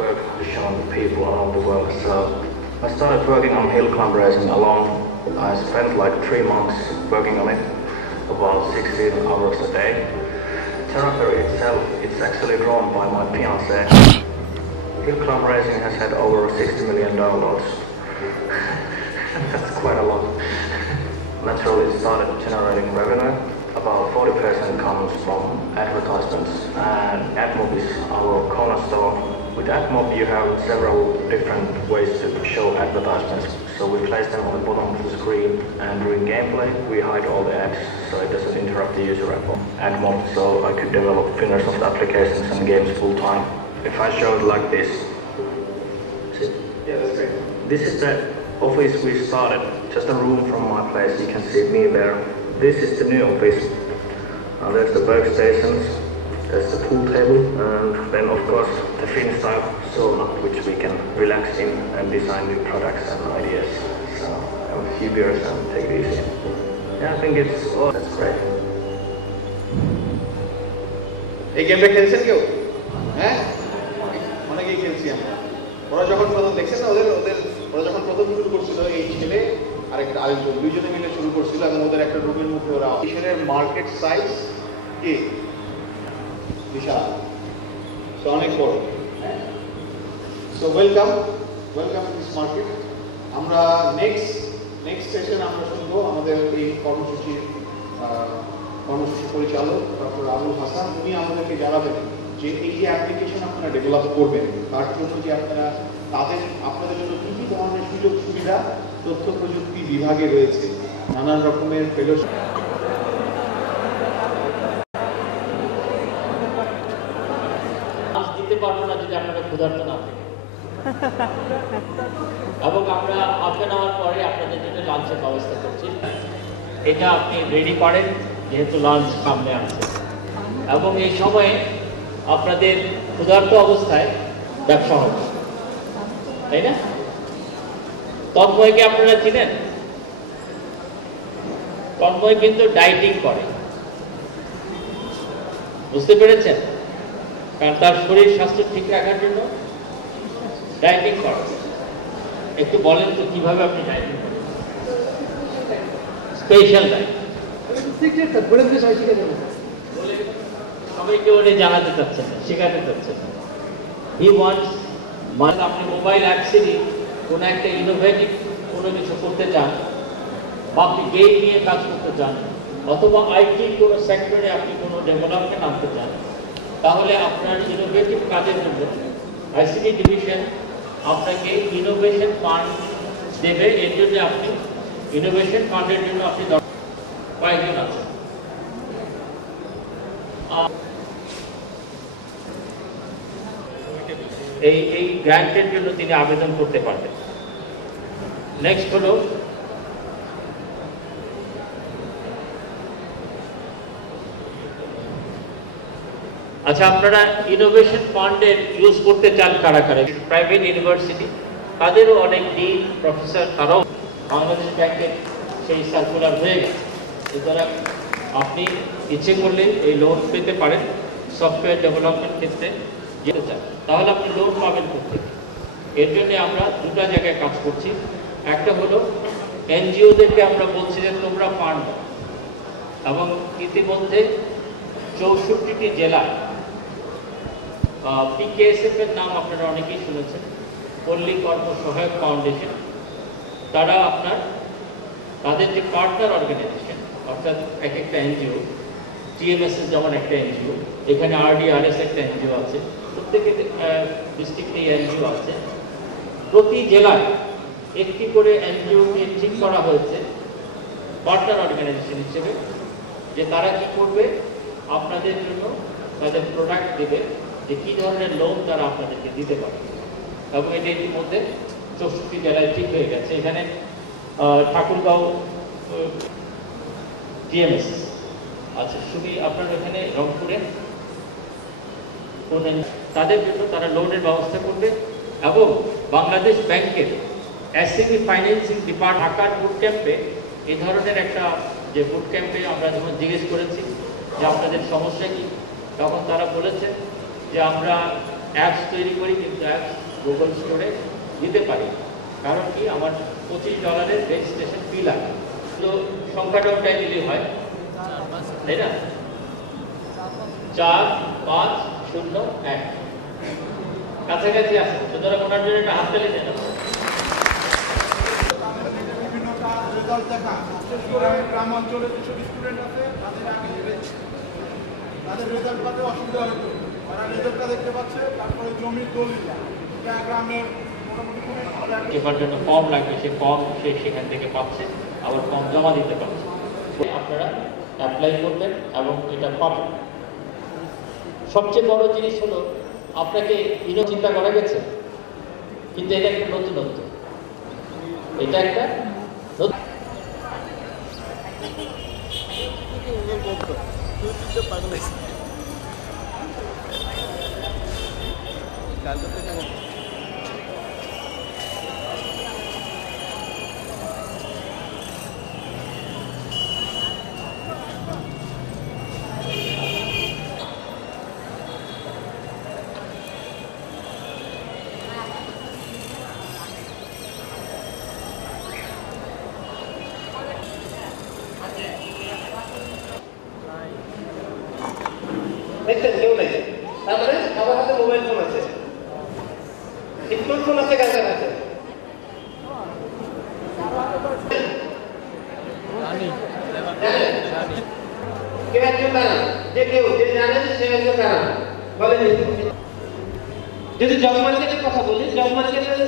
work shown to people around the world. So I started working on hill climb racing alone. I spent like 3 months working on it, about 16 hours a day. Terraferry itself, it's actually drawn by my fiance. Hill climb racing has had over 60 million downloads. That's quite a lot. Naturally, it started generating revenue. About 40% comes from advertisements, and AdMob is our cornerstone. With AdMob, you have several different ways to show advertisements. So we place them on the bottom of the screen, and during gameplay, we hide all the ads so it doesn't interrupt the user AdMob, so I could develop Fingersoft applications and games full time. If I show it like this, see? Yeah, that's great. This is the office we started, just a room from my place. You can see me there. This is the new office. There's the workstations, there's the pool table, and then of course the Finnish style sauna, which we can relax in and design new products and ideas. So have a few beers and take it easy. Yeah, I think it's that's great. এই গেমটা খেলছেন কেউ? হ্যাঁ, অনেকেই খেলছি আমরা। ওরা যখন প্রথম দেখছেন না, ওরা যখন প্রথম শুরু করছিল, এই ছেলে আরেকজন দুইজনে মিলে শুরু করছিল এবং ওদের একটা রুমের মধ্যে ওরা এশিয়ানের মার্কেট সাইজ কি বিশাল, সো অনেক বড়। So welcome this market. আমরা নেক্সট সেশন আমরা শুনবো আমাদের এই কর্মসূচি পরিচালক ডক্টর আবুল হাসান। উনি আমাদেরকে জানাবেন যে এই যে অ্যাপ্লিকেশন আপনারা ডেভেলপ করবেন তার জন্য যে আপনাদের জন্য কী কী ধরনের সুযোগ সুবিধা তথ্য প্রযুক্তি বিভাগে রয়েছে নানান রকমের ফেলোশিপ। আজ দিতে পারবো না যদি আপনারা ক্ষুধার্ত না থাকে। এবং আমরা হাফ অ্যান আওয়ার পরে আপনাদের জন্য লাঞ্চের ব্যবস্থা করছি। এটা আপনি রেডি করেন, যেহেতু লাঞ্চ সামনে আছে। এবং এই সময়ে আপনাদের ক্ষুধার্ত অবস্থায় ব্যবসা হবে, তাই না? তন্ময়কে আপনারা চিনেন? তন্ময় কিন্তু ডায়েটিং করে, বুঝতে পেরেছেন? কারণ তার শরীর স্বাস্থ্য ঠিক রাখার জন্য ডায়েটিং করে। একটু বলেন তো কিভাবে আপনি ডায়েটিং করেন? স্পেশাল ডায়েট সবাইকে ওরে জানাতে চাচ্ছেন না, শেখাতে চাচ্ছেন না। হি ওয়ান্টস, মানে আপনি মোবাইল অ্যাপসেরই কোনো একটা ইনোভেটিভ কোনো কিছু করতে চান, বা আপনি গেম নিয়ে কাজ করতে চান, অথবা আইটি কোনো সেক্টরে আপনি কোনো ডেভেলপমেন্ট আনতে চান, তাহলে আপনার ইনোভেটিভ কাজের জন্য আইসিটি ডিভিশন আপনাকে ইনোভেশন ফান্ড দেবে। এর জন্য আপনি ইনোভেশন ফান্ডের জন্য আপনি কয়েকজন আছেন। এই গ্র্যান্টের জন্য তিনি আবেদন করতে পারবেন। নেক্সট হলো আচ্ছা, আপনারা ইনোভেশন ফান্ডের ইউজ করতে চান কারা কারা? প্রাইভেট ইউনিভার্সিটি, তাদেরও অনেক ডিন প্রফেসর, তারাও বাংলাদেশ ব্যাংকের সেই সার্কুলার হয়ে গেছে। সুতরাং আপনি ইচ্ছে করলে এই লোন পেতে পারেন সফটওয়্যার ডেভেলপমেন্ট ক্ষেত্রে যেতে চান, তাহলে আপনি লোন পাবেন কোথেকে? এর জন্য আমরা দুটো জায়গায় কাজ করছি। একটা হলো এনজিওদেরকে আমরা বলছি যে তোমরা ফান্ড, এবং ইতিমধ্যে 64টি জেলায় পিকেএসএফ এর নাম আপনারা অনেকেই শুনেছেন, পল্লী কর্ম সহায়ক ফাউন্ডেশন। তারা তাদের যে পার্টনার অর্গানাইজেশন, অর্থাৎ এক একটা এনজিও, টিএমএসএস যেমন একটা এনজিও, এখানে আরডিআরএস একটা এনজিও আছে, প্রত্যেকের ডিস্ট্রিক্টে এনজিও আছে। প্রতি জেলায় একটি করে এনজিওকে ঠিক করা হয়েছে পার্টনার অর্গানাইজেশন হিসেবে, যে তারা কি করবে, আপনাদের জন্য তাদের প্রোডাক্ট দেবে, যে কী ধরনের লোন তারা আপনাদেরকে দিতে পারে। এবং এটা ইতিমধ্যে 64 জেলায় ঠিক হয়ে গেছে। এখানে ঠাকুরগাঁও টিএমএস আচ্ছা, শুধু আপনার এখানে রংপুরে তাদের জন্য তারা লোনের ব্যবস্থা করবে। এবং বাংলাদেশ ব্যাংকের এসএমই ফাইন্যান্সিং ডিপার্টমেন্ট ঢাকার বুট ক্যাম্পে এই ধরনের একটা যে বুট ক্যাম্পে আমরা যখন জিজ্ঞেস করেছি যে আপনাদের সমস্যা কি, তখন তারা বলেছে যে আমরা অ্যাপস তৈরি করি, কিন্তু অ্যাপস গুগল স্টোরে দিতে পারি। কারণ কি, আমার $25 রেজিস্ট্রেশন ফি লাগে। তো সংখ্যাটাও দিলে হয়, তাই না? 4501 কাছাকাছি আছে। সুতরাং ওনার জন্য একটা হাততালি দেন। বিভিন্ন রেজাল্ট দেখা, বিশেষ করে গ্রাম অঞ্চলে যেসব স্টুডেন্ট আছে তাদের রেজাল্ট পাতে অসুবিধা হতো। তারা রেজাল্টটা দেখতে পাচ্ছে, তারপরে জমির দলিল গ্রামের মোটামুটি যেটার জন্য ফর্ম লাগবে, সে ফর্ম সে সেখান থেকে পাচ্ছে, আবার ফর্ম জমা দিতে পারছে। আপনারা অ্যাপ্লাই করবেন এবং এটা পাবেন। সবচেয়ে বড় জিনিস হলো আপনাকে চিন্তা করা গেছে, কিন্তু এটা একটা নতুনত্ব, এটা একটা দেখছেন কেউ নেই, তারপরে সবার হাতে মোবাইল ফোন আছে, স্মার্টফোন আছে, কার কার আছে? কেউ একজন দাঁড়ান, যে কেউ যে জানেন সে একজন দাঁড়ান, বলেন। যদি জব মার্কেটের কথা বলি, জব মার্কেটের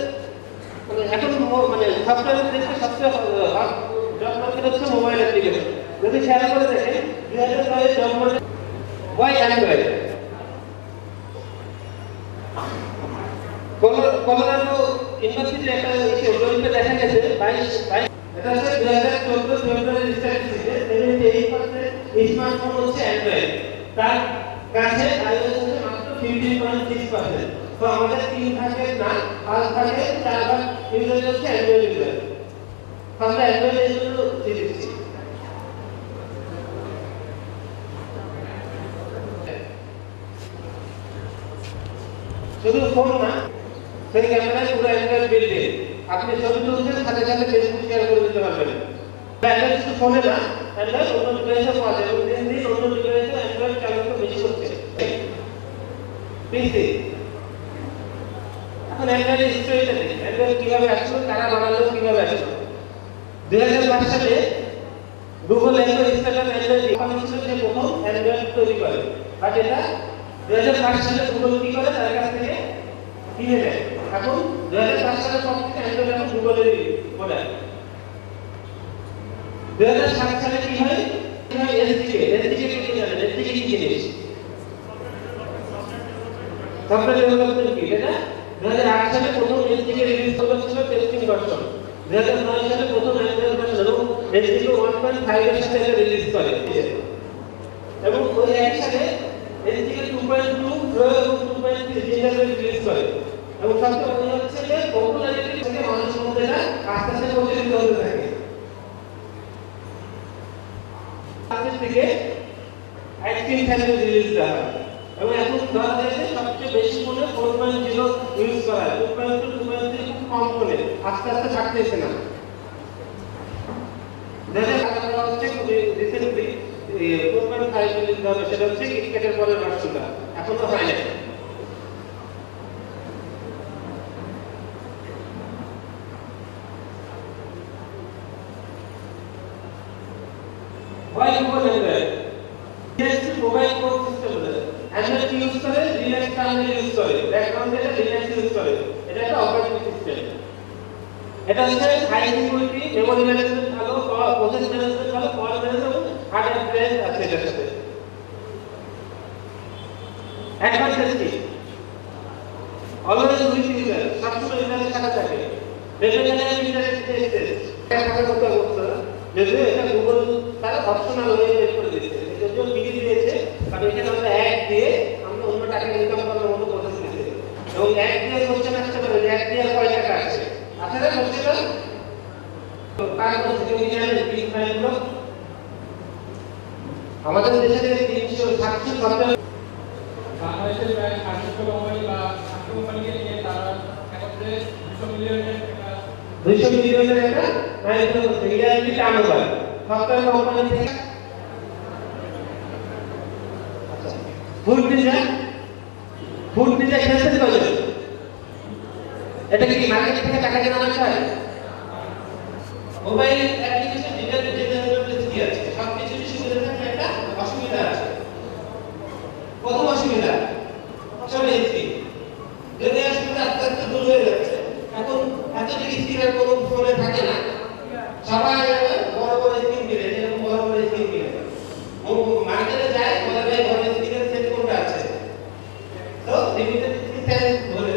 মানে এখন মানে সফটওয়্যারের ক্ষেত্রে সবচেয়ে জব মার্কেট হচ্ছে মোবাইল অ্যাপ্লিকেশন। যদি খেয়াল করে দেখেন 2009 job market why Android. Colorado ইউনিভার্সিটির একটা জরিপে দেখা গেছে 22 এটা হচ্ছে 2014 ফেব্রুয়ারি স্ট্যাটিস্টিক্সে 78% স্মার্টফোন হচ্ছে অ্যান্ড্রয়েড, তার কাছে আইওএস হচ্ছে মাত্র 15.6%। তো আমাদের 3 ভাগের না 5 ভাগের 4 ভাগ ইউজার হচ্ছে অ্যান্ড্রয়েড ইউজার। আমরা অ্যান্ড্রয়েড এর জন্য দিচ্ছি। শুধু ফোন না, সেই ক্যামেরায় পুরো অ্যান্ড্রয়েড বিল্ড ইন। আপনি ছবি তুলছেন, সাথে সাথে ফেসবুক শেয়ার করে দিতে পারবেন। অ্যান্ড্রয়েড শুধু ফোনে না, অ্যান্ড্রয়েড অন্য ডিভাইসে পাওয়া যায় এবং দিন দিন অন্য ডিভাইসে অ্যান্ড্রয়েড চালনা বেশি হচ্ছে। পিসি এখন অ্যান্ড্রয়েড স্টোরিটা দেখি, অ্যান্ড্রয়েড কিভাবে আসলো, তারা বানালো কিভাবে আসলো। 2005 সালে গুগল ইনস্টলার অ্যান্ড্রয়েড ছিল যে প্রথম অ্যান্ড্রয়েড তৈরি করে, বাট এটা 2005 সালে গুগল কি করে তার কাছ থেকে কিনে নেয়। এখন 2005 সালের পর থেকে অ্যান্ড্রয়েড এখন গুগলেরই প্রোডাক্ট। 2007 সালে কি হয় এসডিকে কি জানেন? এসডিকে কি জিনিস? সফটওয়্যার ডেভেলপমেন্ট কি, এটা 2008 সালে প্রথম এসডিকে রিলিজ করেছিল টেস্টিং ভার্সন। 2009 সালে প্রথম অ্যান্ড্রয়েড ভার্সন এবং এসডিকে 1.5 এর সাথে রিলিজ করে এবং ওই একই সাথে এসডিকে 2.2 প্রো এবং 2.3 জেনারেল রিলিজ করে। এবং সবচেয়ে মনে হচ্ছে যে পপুলারিটি থেকে মানুষের মধ্যে এটা আস্তে আস্তে প্রচলিত হতে থাকে। আজকে থেকে অ্যাক্টিভ ফ্যামিলি রিলিজ দেওয়া হয় এবং এখন ধরা যায় যে সবচেয়ে বেশি ফোনে 4.0 ইউজ করা হয়। 2.2 2.3 খুব কম ফোনে আস্তে আস্তে থাকতেছে না। যাদের টাকা দেওয়া হচ্ছে রিসেন্টলি 4.5 রিলিজ দেওয়া হবে, সেটা হচ্ছে ক্রিকেটের পরের ভার্সনটা, এখনো হয় না। Why Google Android? Yes, mobile phone system है। Android यूज करे, Linux kernel यूज करे, background में Linux यूज करे। এটা একটা অপারেটিং সিস্টেম। এটা হচ্ছে হাই সিকিউরিটি, মেমরি ম্যানেজমেন্ট ভালো, প্রসেস ম্যানেজমেন্ট ভালো, পাওয়ার ম্যানেজমেন্ট এবং হার্ডওয়্যার ব্রেন আছে এটার সাথে। অ্যাডভান্টেজ কি? অলওয়েজ উইথ ইউজার, সবসময় ইউজারের সাথে থাকে। রেফারেন্স ইন্টারেক্ট এক্সেস একটা কথা বলতে যেহেতু এটা গুগল তারা অপশনাল ওয়ে বের করে দিয়েছে, যদিও ফ্রি দিয়েছে, কারণ এখানে আমরা অ্যাড দিয়ে আমরা অন্য টাকা ইনকাম করার মতো প্রসেস দিয়েছে এবং অ্যাড দিয়ে কোশ্চেন আসতে পারে যে অ্যাড দিয়ে কয় টাকা আসে। আসলে কোশ্চেন কার কোন সিকিউরিটি বিগ ফাইলগুলো আমাদের দেশে 360 সফটওয়্যার বাংলাদেশের প্রায় 60 কোম্পানি বা 60 কোম্পানিকে নিয়ে তারা একত্রে 200 মিলিয়নের একটা রিয়ালিটি টার্নওভার সফটওয়্যার কোম্পানি থেকে। ফুড পিজা খেলতে কত? এটা কি মার্কেট থেকে টাকা কেনা হয়? মোবাইল অ্যাপ্লিকেশন ডিজিটাল আছে, সবকিছু সুবিধা থাকে, একটা অসুবিধা আছে। প্রথম অসুবিধা চলে এসেছি, যদি অসুবিধা আস্তে আস্তে দূর হয়ে যাচ্ছে। এখন এত স্ক্রিনের কোনো ফোনে থাকে না, সবাই বড় বড় স্ক্রিন কিনে, যেরকম বড় বড় স্ক্রিন কিনে মার্কেটে যায়, বলে ভাই বড় স্ক্রিনের সেট কোনটা আছে, তো লিমিটেড স্ক্রিন সাইজ বলে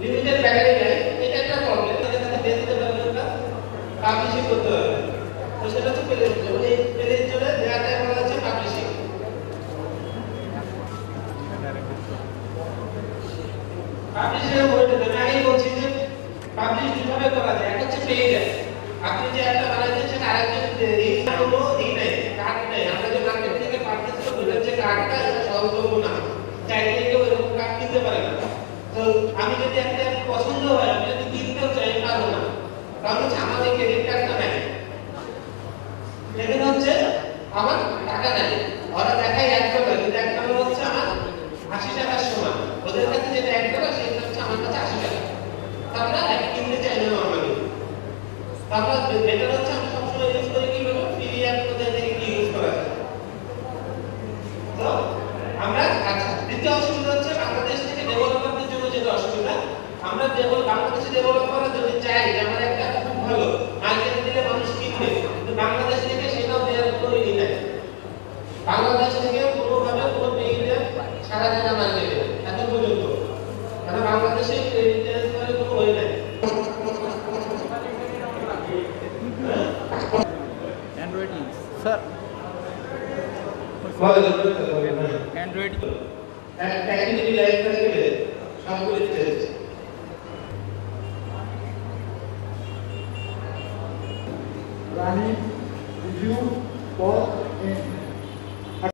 লিমিটেড ব্যাটারি নেয়, এটা একটা প্রবলেম। এটার সাথে বেসতে পারবেন না, পাবলিশিং করতে হবে, তো সেটা তো পেলে চলে দেওয়াটা বলা হচ্ছে পাবলিশিং। পাবলিশিং বলতে আমি আগেই বলছি যে পাবলিশ কিভাবে করা যায়। একটা হচ্ছে পেজ, আপনি যে একটা বানাচ্ছেন সেটা আরেকজন কোনো নাই, কার্ড নেই। আমরা যে মার্কেট থেকে পারচেজ করি যে কার্ডটা এটা সহজলভ্য না, চাইলে কেউ এরকম কার্ড কিনতে পারে না। তো আমি যদি একটা পছন্দ হয়, আমি যদি কিনতেও চাই পারবো না, কারণ হচ্ছে আমাদের ক্রেডিট কার্ডটা নাই, এখানে হচ্ছে আমার টাকা নাই। ওরা দেখায় $1, কিন্তু $1 হচ্ছে আমার 80 টাকার সমান। ওদের কাছে যেটা $1 সেটা হচ্ছে আমার কাছে 80 টাকা। আমরা একটা কিনতে চাই না নরমালি, তারপর বেটার হচ্ছে আমরা সবসময় ইউজ করি কি বলবো ফ্রি অ্যাপ কোথায় থেকে কি ইউজ করা যায়। তো আমরা আচ্ছা, দ্বিতীয় অসুবিধা হচ্ছে বাংলাদেশ থেকে ডেভেলপারদের জন্য যেটা অসুবিধা, আমরা বাংলাদেশে ডেভেলপাররা যদি চাই যে আমার একটা খুব ভালো মার্কেটে দিলে মানুষ কিনবে, কিন্তু অ্যান্ড্রয়েড অ্যাক্টিভিটি লাইফ থেকে সবগুলো চলছে running review for